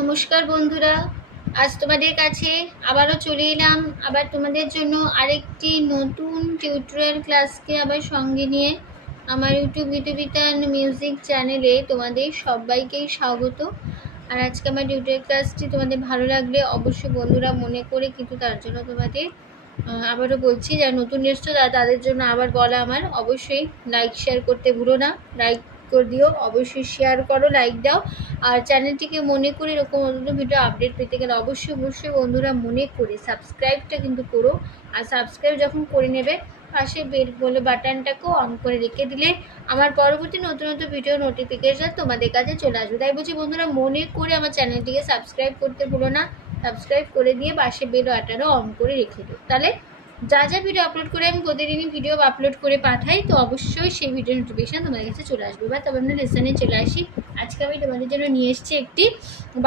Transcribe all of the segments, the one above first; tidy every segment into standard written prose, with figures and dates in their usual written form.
নমস্কার বন্ধুরা, আজ তোমাদের কাছে আবারও চলে এলাম আবার তোমাদের জন্য আরেকটি নতুন টিউটোরিয়াল ক্লাসকে আবার সঙ্গে নিয়ে। আমার ইউটিউব গীতবিতান মিউজিক চ্যানেলে তোমাদের সবাইকেই স্বাগত। আর আজকে আমার টিউটোরিয়াল ক্লাসটি তোমাদের ভালো লাগলে অবশ্যই বন্ধুরা মনে করে কিন্তু তার জন্য তোমাদের আবারও বলছি, যারা নতুন এসছো তাদের জন্য আবার বলা আমার, অবশ্যই লাইক শেয়ার করতে ভুলো না। লাইক করে দিও, অবশ্যই শেয়ার করো, লাইক দাও। আর চ্যানেলটিকে মনে করে এরকম নতুন ভিডিও আপডেট পেতে গেলে অবশ্যই বন্ধুরা মনে করে সাবস্ক্রাইবটা কিন্তু করো। আর সাবস্ক্রাইব যখন করে নেবে পাশে বেল বলে বাটনটাকেও অন করে রেখে দিলে আমার পরবর্তী নতুন ভিডিও নোটিফিকেশন তোমাদের কাছে চলে আসবে। তাই বলছি বন্ধুরা মনে করে আমার চ্যানেলটিকে সাবস্ক্রাইব করতে ভুলো না। সাবস্ক্রাইব করে দিয়ে পাশে বেল বাটনও অন করে রেখে দিও, তাহলে যা ভিডিও আপলোড করে আমি প্রতিদিনই ভিডিও আপলোড করে পাঠাই, তো অবশ্যই সেই ভিডিও নোটিফিকেশান তোমাদের কাছে চলে আসবে। বা তবে আমরা লেসনে চলে আসি। আজকে আমি তোমাদের জন্য নিয়ে এসেছি একটি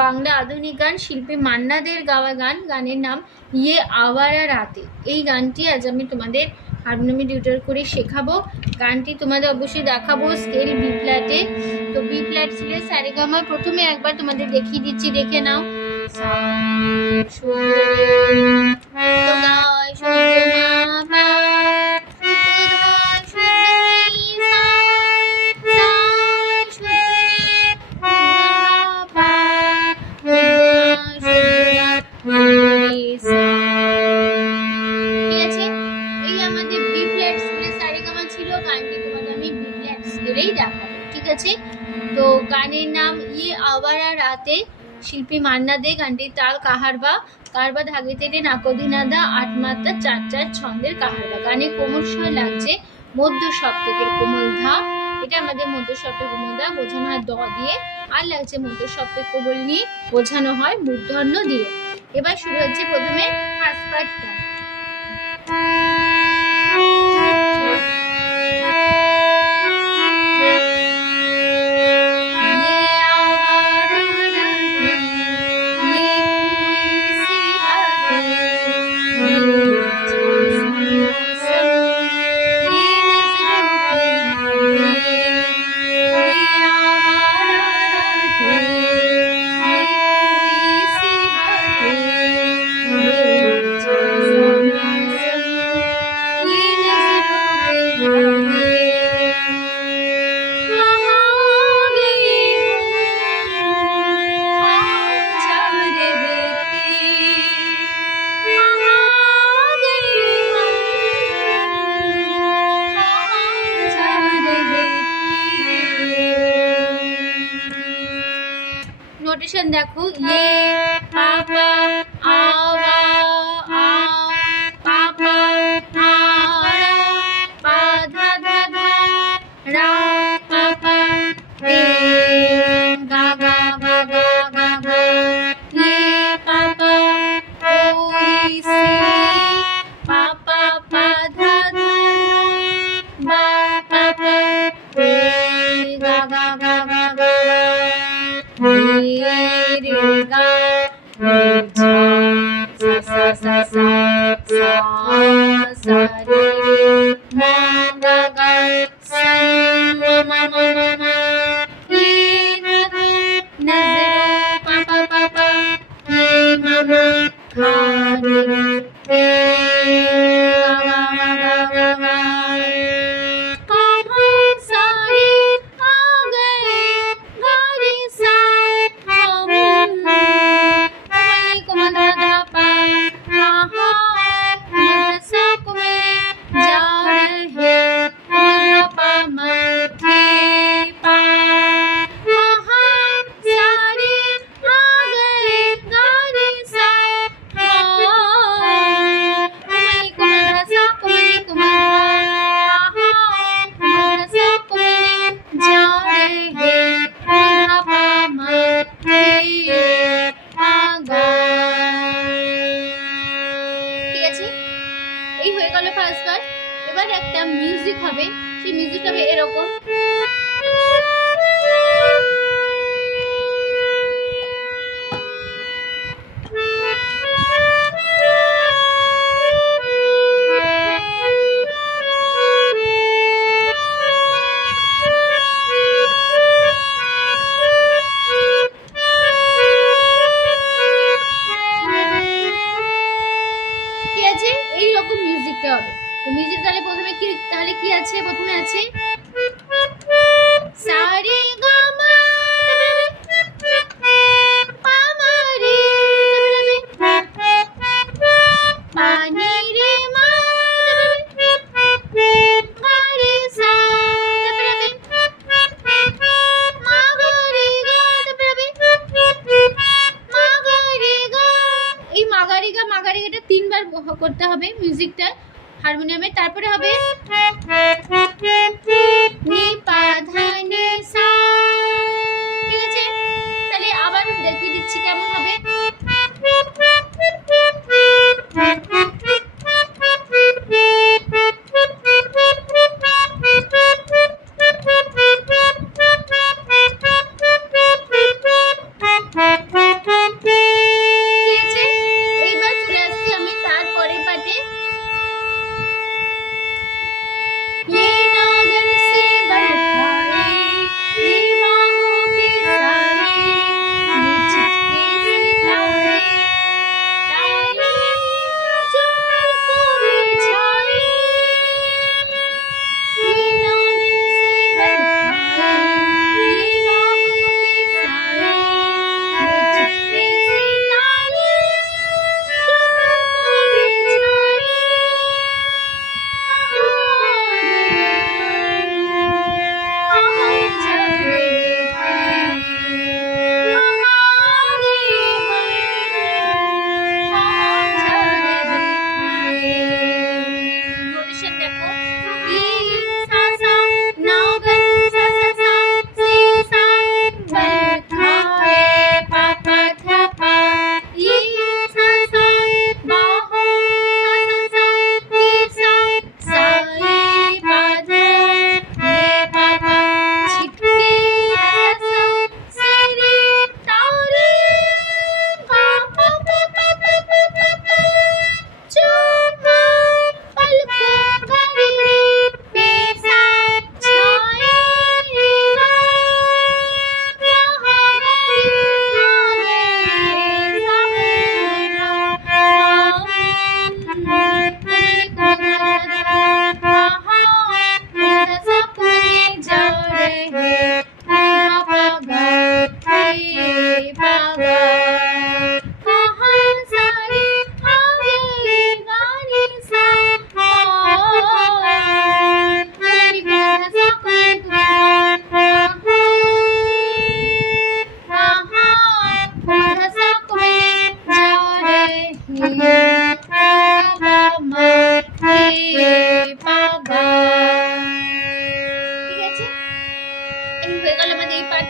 বাংলা আধুনিক গান, শিল্পী মান্না দের গাওয়া গান। গানের নাম ইয়ে আওয়ারা রাতে। এই গানটি আজ আমি তোমাদের হারমোনিয়ামে টিউটর করে শেখাবো। গানটি তোমাদের অবশ্যই দেখাবো স্কেল বি ফ্ল্যাটে। তো বি ফ্ল্যাট ছিল সারেগামা। প্রথমে একবার তোমাদের দেখিয়ে দিচ্ছি, দেখে নাও। ঠিক আছে, তো গানের নাম ইয়ে আওয়ারা রাতে, শিল্পী মান্না দে। গানটির তাল কাহারবা, কারবা ধাগে তেটে নাকদিনাদা, 8 মাত্রা 4/4 ছন্দের কাহারবা। গানে কোমল স্বর লাগছে মধ্য সপ্তকের কোমল ধা, এটা আমাদের মধ্য সপ্তক কোমল ধা বোঝানো হয় দ দিয়ে, আর লাগছে মধ্য সপ্তক কোমল নিয়ে বোঝানো হয় মূর্ধন্য দিয়ে। এবার শুরু হচ্ছে প্রথমে ফার্স্ট পার্টটা। নোটেশন দেখো, ইয়ে পাপা আওয়া আ পাপা আরা পা ধা ধা ধা রা পাপা রে গা গা গা গা গা গা, ইয়ে পাপা ওই সি পাপা পা ধা ধা বা পাপা রে গা গা গা গা গা, রে রে গা রে ঝা সা সা সা সা সা রে মা গা গা সা মা মা মা মা, রে গা গা নজরো পা পা পা পা, রে মা মা খা রে রে গা গা গা গা গা, করতে হবে মিউজিকটা হারমোনিয়ামে, তারপরে হবে নি পা ধা নি সা। ঠিক আছে, তাহলে আবার দেখিয়ে দিচ্ছি কেমন হবে।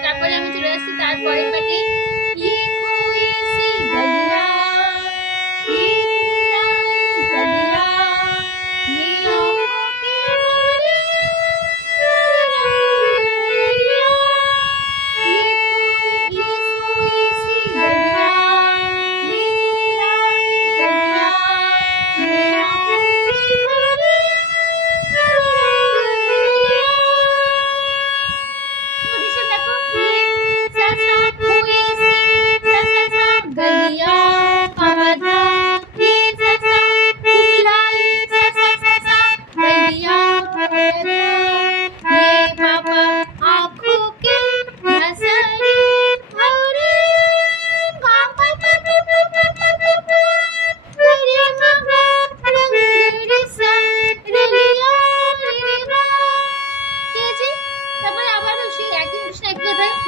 তারপরে আমি চলে আসছি তারপরে পাটি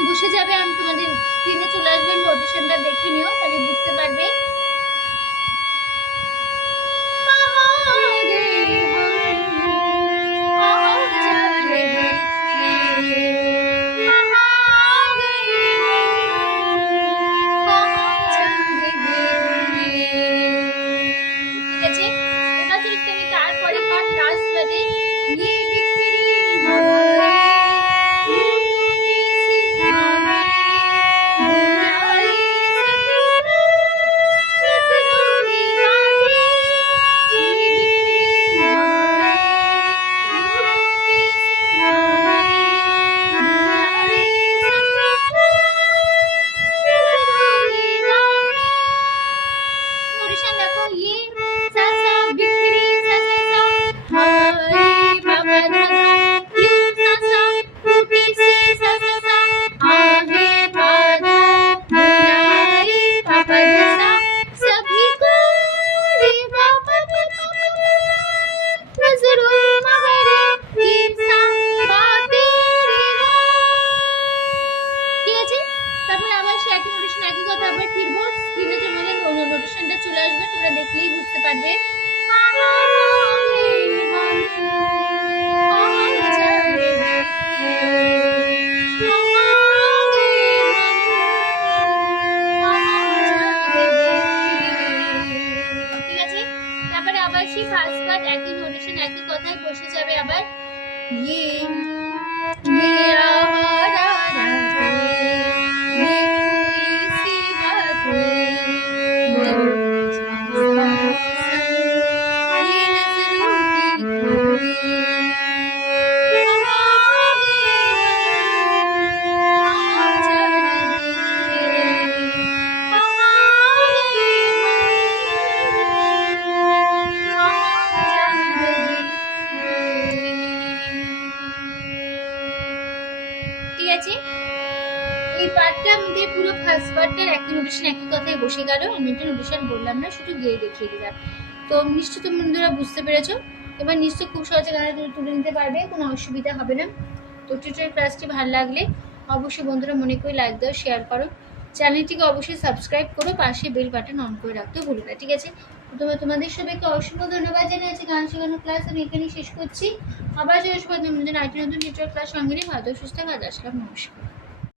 বসে যাবে। আমি তোমাদের স্ক্রিনে চলে আসবে, নোটিশনটা দেখে নিও, তাহলে বুঝতে পারবে। ঠিক আছে, এবার চলছে আমি তারপরে পার্ট লাস্ট বাদে আবার সেই ফার্স্ট পার্ট একই নোটেশন একই কথায় বসে যাবে আবার ये मेरा राधा ये कोई सी बात है ये नजरों की ঠিক আছে এই পার্টটা আমাদের পুরো ফার্স্ট পার্টটার একই নোটেশন একই কথায় বসে গেল আমি একটা নোটেশন বললাম না শুধু গিয়ে দেখিয়ে দিলাম তো নিশ্চয়ই তোমরা বন্ধুরা বুঝতে পেরেছো এবার নিশ্চয়ই খুব সহজে গানটা তুলে নিতে পারবে কোনো অসুবিধা হবে না তো টিউটোরিয়াল ক্লাসটি ভালো লাগলে অবশ্যই বন্ধুরা মনে করে লাইক দাও শেয়ার করো চ্যানেলটিকে অবশ্যই সাবস্ক্রাইব করো পাশে বেল বাটন অন করে রাখতেও ভুলো না ঠিক আছে তোমাদের সবাইকে অসংখ্য ধন্যবাদ জানাচ্ছি গান শেখানো ক্লাস আমি এখানেই শেষ করছি আবার চলে আসবো নতুন আরেকটি নতুন টিউটোরিয়াল ক্লাস সঙ্গে নিয়ে ভালো সুস্থ কাজ আসলাম নমস্কার